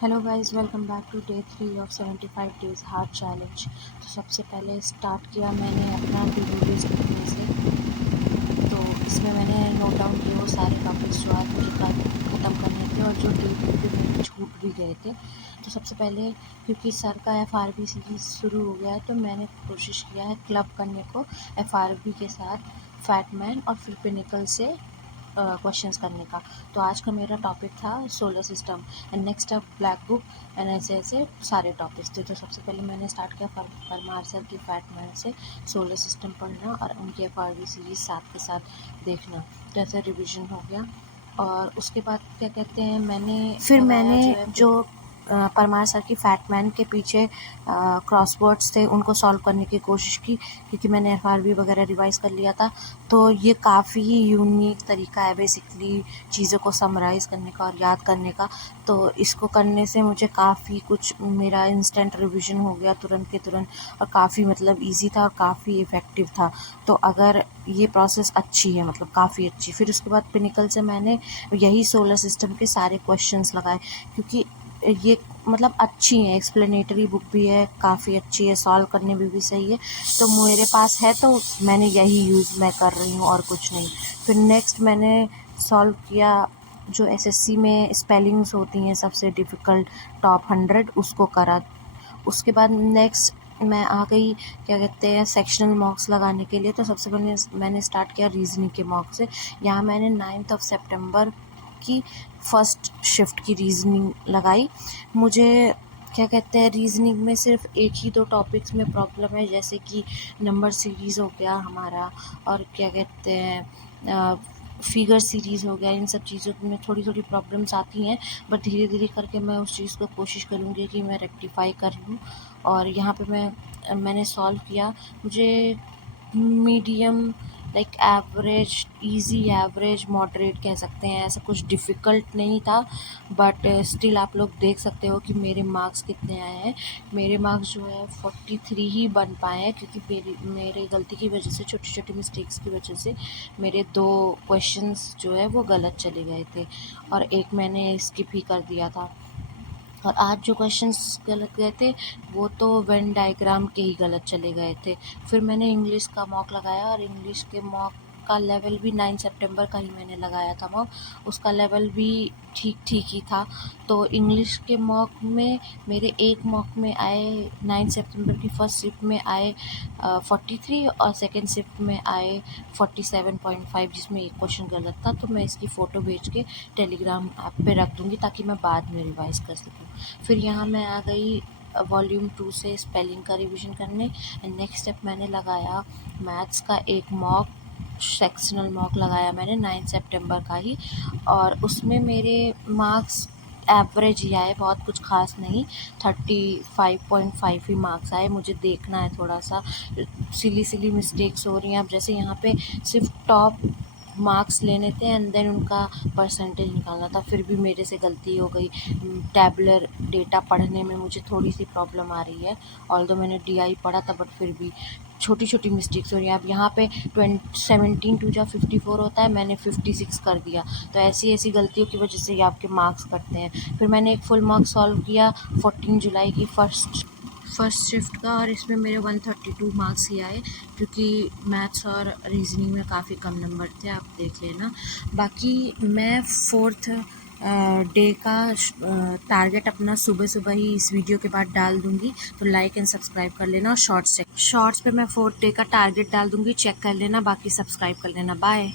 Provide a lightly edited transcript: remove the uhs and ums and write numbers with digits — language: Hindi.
Hello guys, welcome back to day 3 of 75 days hard challenge. तो सबसे पहले स्टार्ट किया मैंने अपना टू डू लिस्ट लिखने से। तो इसमें मैंने नोट डाउन किए वो सारे टॉपिक्स जो आज मुझे ख़त्म करने थे और जो डे पे मेरे छूट भी गए थे। तो सबसे पहले क्योंकि सर का FRB सीरीज़ शुरू हो गया है तो मैंने कोशिश किया है क्लब करने को FRB के साथ फैटमैन और फिर पिनिकल से क्वेश्चंस करने का। तो आज का मेरा टॉपिक था solar system and next up black book and ऐसे सारे टॉपिक्स थे। तो सबसे पहले मैंने स्टार्ट किया परमार सर की फैटमैन से सोलर सिस्टम पढ़ना और उनकी FRB सीरीज साथ के साथ देखना। तो ऐसा रिविजन हो गया और उसके बाद क्या कहते हैं मैंने जो परमार सर की फैटमैन के पीछे क्रॉसवर्ड्स थे उनको सॉल्व करने की कोशिश की, क्योंकि मैंने FRB वगैरह रिवाइज़ कर लिया था। तो ये काफ़ी यूनिक तरीका है बेसिकली चीज़ों को समराइज़ करने का और याद करने का। तो इसको करने से मुझे काफ़ी कुछ मेरा इंस्टेंट रिवीजन हो गया तुरंत के तुरंत, और काफ़ी ईज़ी था और काफ़ी इफ़ेक्टिव था। तो अगर ये प्रोसेस अच्छी है, काफ़ी अच्छी। फिर उसके बाद पिनिकल से मैंने यही सोलर सिस्टम के सारे क्वेश्चंस लगाए, क्योंकि ये अच्छी है, एक्सप्लेनेटरी बुक भी है, काफ़ी अच्छी है, सॉल्व करने में भी सही है। तो मेरे पास है तो मैंने यही यूज़ मैं कर रही हूँ और कुछ नहीं। फिर नेक्स्ट मैंने सॉल्व किया जो SSC में स्पेलिंग्स होती हैं सबसे डिफ़िकल्ट टॉप 100, उसको करा। उसके बाद नेक्स्ट मैं आ गई क्या कहते हैं सेक्शनल मॉक्स लगाने के लिए। तो सबसे पहले मैंने स्टार्ट किया रीजनिंग के मॉक से। यहाँ मैंने 9 सितंबर की फर्स्ट शिफ्ट की रीजनिंग लगाई। मुझे क्या कहते हैं रीजनिंग में सिर्फ एक ही दो टॉपिक्स में प्रॉब्लम है, जैसे कि नंबर सीरीज़ हो गया हमारा, और क्या कहते हैं फिगर सीरीज़ हो गया। इन सब चीज़ों में थोड़ी थोड़ी प्रॉब्लम्स आती हैं, बट धीरे धीरे करके मैं उस चीज़ को कोशिश करूँगी कि मैं रेक्टिफाई कर लूँ। और यहाँ पे मैंने सॉल्व किया। मुझे medium average, easy, average, moderate कह सकते हैं, ऐसा कुछ डिफ़िकल्ट नहीं था। बट स्टिल आप लोग देख सकते हो कि मेरे मार्क्स कितने आए हैं। मेरे मार्क्स जो है 43 ही बन पाए हैं, क्योंकि मेरे गलती की वजह से, छोटी छोटी मिस्टेक्स की वजह से मेरे 2 क्वेश्चंस जो है वो गलत चले गए थे और एक मैंने स्किप ही कर दिया था। और आज जो क्वेश्चंस गलत गए थे वो तो वेन डायग्राम के ही गलत चले गए थे। फिर मैंने इंग्लिश का मॉक लगाया और इंग्लिश के मॉक का लेवल भी 9 सितंबर का ही मैंने लगाया था मॉक, उसका लेवल भी ठीक ठीक ही था। तो इंग्लिश के मॉक में मेरे एक मॉक में आए 9 सितंबर की फर्स्ट शिफ्ट में आए 43 और सेकेंड शिफ्ट में आए 47.5, जिसमें एक क्वेश्चन गलत था। तो मैं इसकी फ़ोटो भेज के टेलीग्राम ऐप पे रख दूँगी ताकि मैं बाद में रिवाइज़ कर सकूँ। फिर यहाँ मैं आ गई वॉल्यूम 2 से स्पेलिंग का रिवीजन करने। एंड नेक्स्ट स्टेप मैंने लगाया मैथ्स का एक मॉक, सेक्शनल मॉक लगाया मैंने 9 सितंबर का ही, और उसमें मेरे मार्क्स एवरेज ही आए, बहुत कुछ खास नहीं। 35.5 ही मार्क्स आए। मुझे देखना है थोड़ा सा, सिली मिस्टेक्स हो रही हैं। अब जैसे यहाँ पे सिर्फ टॉप मार्क्स लेने थे एंड देन उनका परसेंटेज निकालना था, फिर भी मेरे से गलती हो गई। टैबुलर डेटा पढ़ने में मुझे थोड़ी सी प्रॉब्लम आ रही है, ऑल्दो मैंने DI पढ़ा था, बट फिर भी छोटी छोटी मिस्टेक्स हो रही हैं। अब यहाँ पे 17 2 54 होता है, मैंने 56 कर दिया। तो ऐसी ऐसी गलतियों की वजह से ही आपके मार्क्स कटते हैं। फिर मैंने एक फुल मार्क्स सॉल्व किया 14 जुलाई की फर्स्ट शिफ्ट का, और इसमें मेरे 132 मार्क्स ही आए, क्योंकि मैथ्स और रीजनिंग में काफ़ी कम नंबर थे, आप देख लेना। बाकी मैं फोर्थ डे का टारगेट अपना सुबह सुबह ही इस वीडियो के बाद डाल दूँगी, तो लाइक एंड सब्सक्राइब कर लेना। और शॉर्ट्स पे मैं फोर्थ डे का टारगेट डाल दूँगी, चेक कर लेना, बाकी सब्सक्राइब कर लेना। बाय।